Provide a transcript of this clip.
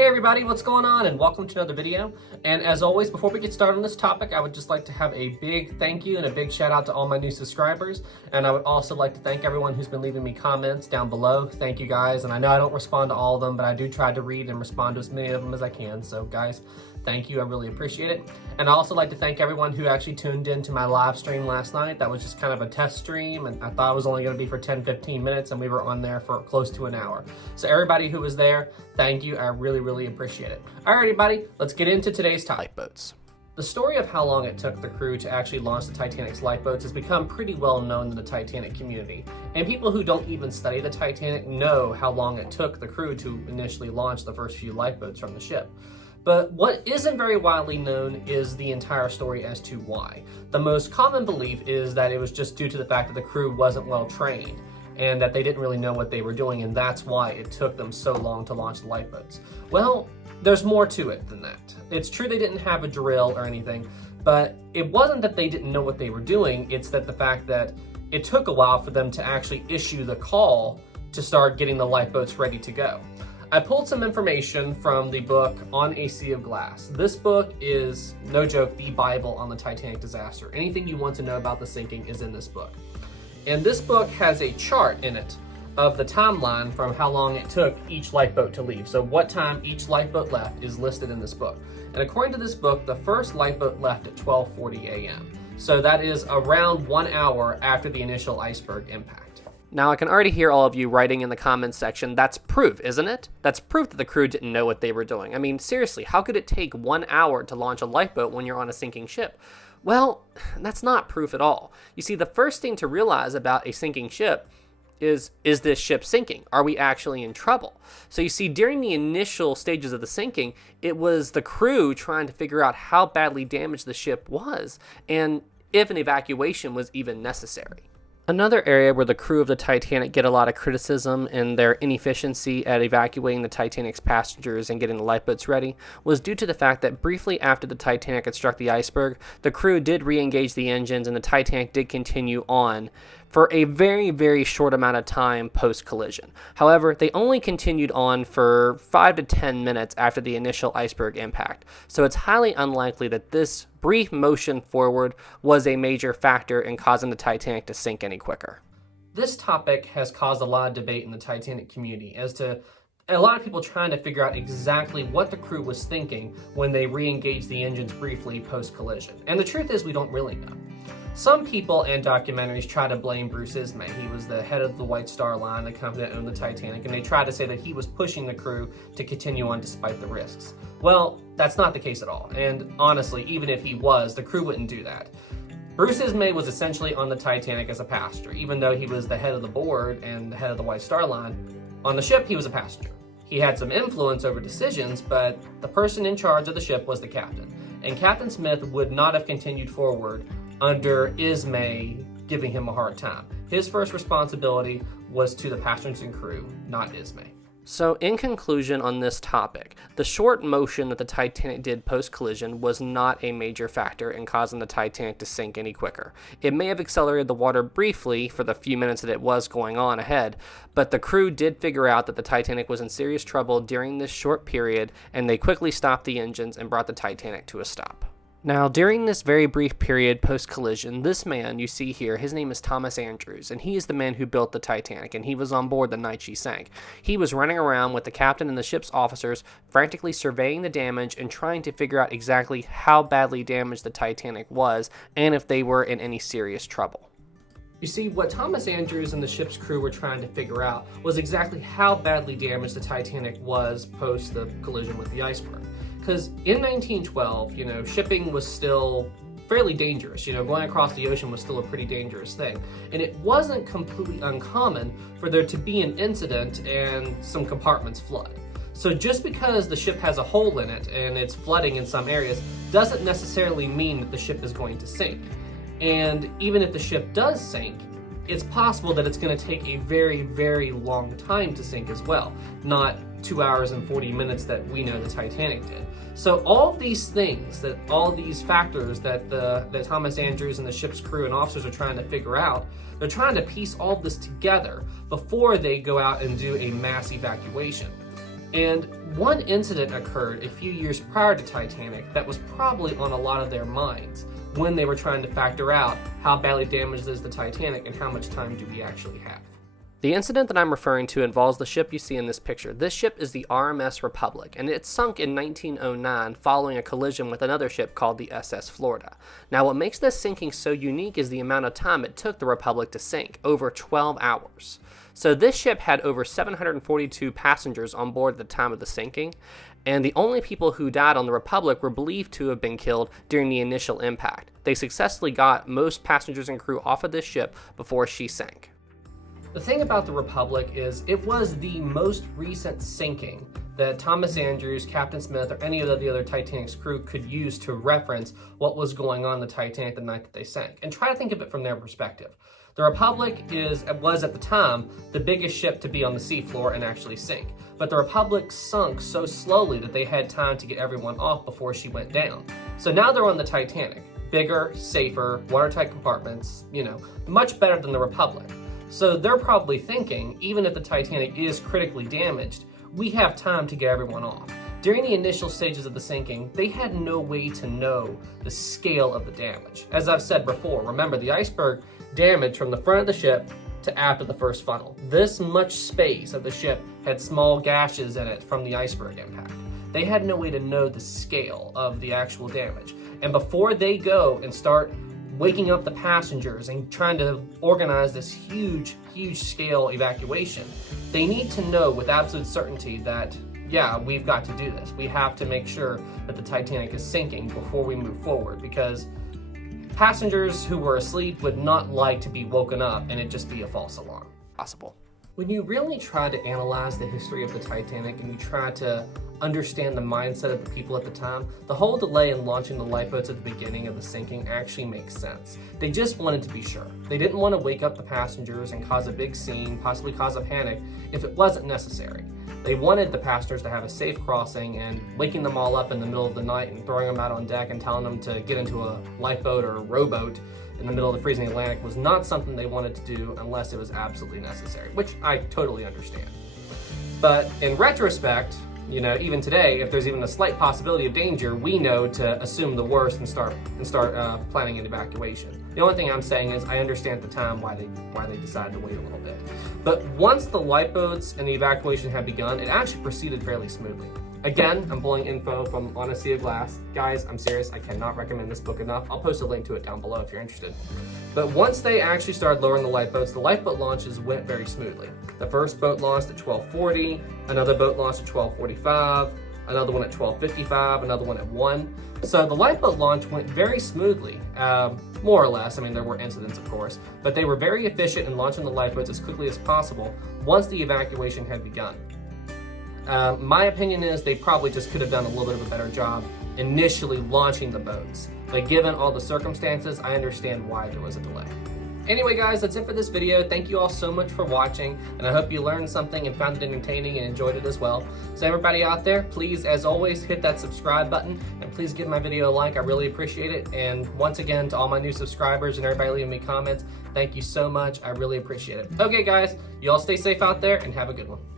Hey everybody, what's going on? And welcome to another video. And as always, before we get started on this topic, I would just like to have a big thank you and a big shout out to all my new subscribers. And I would also like to thank everyone who's been leaving me comments down below. Thank you guys. And I know I don't respond to all of them, but I do try to read and respond to as many of them as I can. So guys, thank you. I really appreciate it. And I also like to thank everyone who actually tuned into my live stream last night. That was just kind of a test stream, and I thought it was only going to be for 10-15 minutes, and we were on there for close to an hour. So everybody who was there, thank you. I really appreciate it. All right, everybody, let's get into today's topic. Lifeboats. The story of how long it took the crew to actually launch the Titanic's lifeboats has become pretty well known in the Titanic community. And people who don't even study the Titanic know how long it took the crew to initially launch the first few lifeboats from the ship. But what isn't very widely known is the entire story as to why. The most common belief is that it was just due to the fact that the crew wasn't well trained and that they didn't really know what they were doing, and that's why it took them so long to launch the lifeboats. Well, there's more to it than that. It's true they didn't have a drill or anything, but it wasn't that they didn't know what they were doing, it's that the fact that it took a while for them to actually issue the call to start getting the lifeboats ready to go. I pulled some information from the book On a Sea of Glass. This book is, no joke, the Bible on the Titanic disaster. Anything you want to know about the sinking is in this book. And this book has a chart in it of the timeline from how long it took each lifeboat to leave. So what time each lifeboat left is listed in this book. And according to this book, the first lifeboat left at 12:40 a.m. So that is around 1 hour after the initial iceberg impact. Now, I can already hear all of you writing in the comments section, that's proof, isn't it? That's proof that the crew didn't know what they were doing. I mean, seriously, how could it take 1 hour to launch a lifeboat when you're on a sinking ship? Well, that's not proof at all. You see, the first thing to realize about a sinking ship is this ship sinking? Are we actually in trouble? So you see, during the initial stages of the sinking, it was the crew trying to figure out how badly damaged the ship was and if an evacuation was even necessary. Another area where the crew of the Titanic get a lot of criticism in their inefficiency at evacuating the Titanic's passengers and getting the lifeboats ready was due to the fact that briefly after the Titanic had struck the iceberg, the crew did re-engage the engines and the Titanic did continue on for a very short amount of time post-collision. However, they only continued on for 5 to 10 minutes after the initial iceberg impact, so it's highly unlikely that this brief motion forward was a major factor in causing the Titanic to sink any quicker. This topic has caused a lot of debate in the Titanic community as to a lot of people trying to figure out exactly what the crew was thinking when they re-engaged the engines briefly post-collision. And the truth is, we don't really know. Some people and documentaries try to blame Bruce Ismay. He was the head of the White Star Line, the company that owned the Titanic, and they try to say that he was pushing the crew to continue on despite the risks. Well, that's not the case at all. And honestly, even if he was, the crew wouldn't do that. Bruce Ismay was essentially on the Titanic as a passenger. Even though he was the head of the board and the head of the White Star Line, on the ship he was a passenger. He had some influence over decisions, but the person in charge of the ship was the captain. And Captain Smith would not have continued forward under Ismay giving him a hard time. His first responsibility was to the passengers and crew, not Ismay. So in conclusion on this topic, the short motion that the Titanic did post-collision was not a major factor in causing the Titanic to sink any quicker. It may have accelerated the water briefly for the few minutes that it was going on ahead, but the crew did figure out that the Titanic was in serious trouble during this short period, and they quickly stopped the engines and brought the Titanic to a stop. Now, during this very brief period post-collision, this man you see here, his name is Thomas Andrews, and he is the man who built the Titanic, and he was on board the night she sank. He was running around with the captain and the ship's officers, frantically surveying the damage and trying to figure out exactly how badly damaged the Titanic was, and if they were in any serious trouble. You see, what Thomas Andrews and the ship's crew were trying to figure out was exactly how badly damaged the Titanic was post the collision with the iceberg. Because in 1912, shipping was still fairly dangerous. Going across the ocean was still a pretty dangerous thing. And it wasn't completely uncommon for there to be an incident and some compartments flood. So just because the ship has a hole in it and it's flooding in some areas doesn't necessarily mean that the ship is going to sink. And even if the ship does sink, it's possible that it's going to take a very long time to sink as well, not 2 hours and 40 minutes that we know the Titanic did. So all of these things, all these factors that Thomas Andrews and the ship's crew and officers are trying to figure out, they're trying to piece all of this together before they go out and do a mass evacuation. And one incident occurred a few years prior to Titanic that was probably on a lot of their minds when they were trying to factor out how badly damaged is the Titanic and how much time do we actually have. The incident that I'm referring to involves the ship you see in this picture. This ship is the RMS Republic, and it sunk in 1909 following a collision with another ship called the SS Florida. Now, what makes this sinking so unique is the amount of time it took the Republic to sink, over 12 hours. So this ship had over 742 passengers on board at the time of the sinking, and the only people who died on the Republic were believed to have been killed during the initial impact. They successfully got most passengers and crew off of this ship before she sank. The thing about the Republic is it was the most recent sinking that Thomas Andrews, Captain Smith, or any of the other Titanic's crew could use to reference what was going on in the Titanic the night that they sank. And try to think of it from their perspective. The Republic was at the time the biggest ship to be on the seafloor and actually sink. But the Republic sunk so slowly that they had time to get everyone off before she went down. So now they're on the Titanic. Bigger, safer, watertight compartments, much better than the Republic. So they're probably thinking, even if the Titanic is critically damaged, we have time to get everyone off. During the initial stages of the sinking, they had no way to know the scale of the damage. As I've said before, remember the iceberg damaged from the front of the ship to after the first funnel. This much space of the ship had small gashes in it from the iceberg impact. They had no way to know the scale of the actual damage. And before they go and start waking up the passengers and trying to organize this huge scale evacuation, they need to know with absolute certainty that, yeah, we've got to do this. We have to make sure that the Titanic is sinking before we move forward, because passengers who were asleep would not like to be woken up and it just be a false alarm. Possible. When you really try to analyze the history of the Titanic and you try to understand the mindset of the people at the time, the whole delay in launching the lifeboats at the beginning of the sinking actually makes sense. They just wanted to be sure. They didn't want to wake up the passengers and cause a big scene, possibly cause a panic, if it wasn't necessary. They wanted the passengers to have a safe crossing, and waking them all up in the middle of the night and throwing them out on deck and telling them to get into a lifeboat or a rowboat in the middle of the freezing Atlantic was not something they wanted to do unless it was absolutely necessary, which I totally understand. But in retrospect, even today, if there's even a slight possibility of danger, we know to assume the worst and start planning an evacuation. The only thing I'm saying is I understand at the time why they decided to wait a little bit. But once the lifeboats and the evacuation had begun, it actually proceeded fairly smoothly. Again, I'm pulling info from On a Sea of Glass. Guys, I'm serious, I cannot recommend this book enough. I'll post a link to it down below if you're interested. But once they actually started lowering the lifeboats, the lifeboat launches went very smoothly. The first boat launched at 12:40, another boat launched at 12:45, another one at 12:55, another one at 1. So the lifeboat launch went very smoothly, more or less. I mean, there were incidents, of course, but they were very efficient in launching the lifeboats as quickly as possible once the evacuation had begun. My opinion is they probably just could have done a little bit of a better job initially launching the boats. But given all the circumstances, I understand why there was a delay. Anyway, guys, that's it for this video. Thank you all so much for watching, and I hope you learned something and found it entertaining and enjoyed it as well. So everybody out there, please, as always, hit that subscribe button, and please give my video a like. I really appreciate it. And once again, to all my new subscribers and everybody leaving me comments, thank you so much. I really appreciate it. Okay, guys, you all stay safe out there and have a good one.